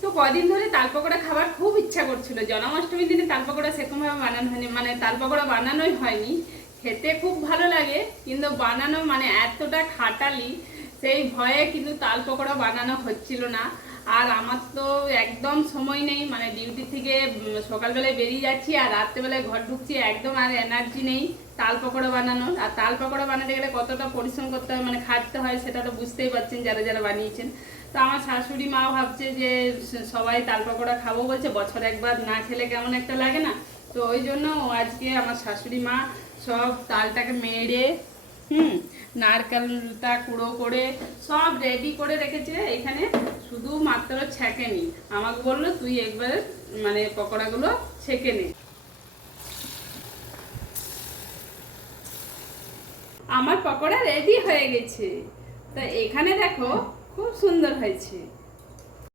তো কদিন ধরে তাল পকোড়া খাবার খুব ইচ্ছা করছিল। জন্মাষ্টমীর দিনে তাল পকোড়া সেরকমভাবে বানানো হয়নি, মানে তাল পকোড়া বানানোই হয়নি। খেতে খুব ভালো লাগে, কিন্তু বানানো মানে এতটা খাটালি, সেই ভয়ে কিন্তু তাল পকোড়া বানানো হচ্ছিল না। আর আমার তো একদম সময় নেই, মানে ডিউটি থেকে সকালবেলায় বেরিয়ে যাচ্ছি আর রাত্রেবেলায় ঘর ঢুকছি, একদম আর এনার্জি নেই তাল পকোড়া বানানোর। আর তাল পকোড়া বানাতে গেলে কতটা পরিশ্রম করতে হয়, মানে খাটতে হয়, সেটা তো বুঝতেই পারছেন যারা যারা বানিয়েছেন। তো আমার শাশুড়ি মা ভাবছে যে সবাই তাল পকোড়া খাবো বলছে, বছর একবার না খেলে কেমন একটা লাগে না। তো ওই জন্য আজকে আমার শাশুড়ি মা সব তালটাকে মেরে নারকেলটা কুড়ো করে সব রেডি করে রেখেছে এখানে, শুধু মাত্র ছেঁকে নি। আমাকে বললো তুই একবার মানে পকোড়াগুলো ছেঁকে নে। আমার পকোড়া রেডি হয়ে গেছে। তো এখানে দেখো খুব সুন্দর হয়েছে।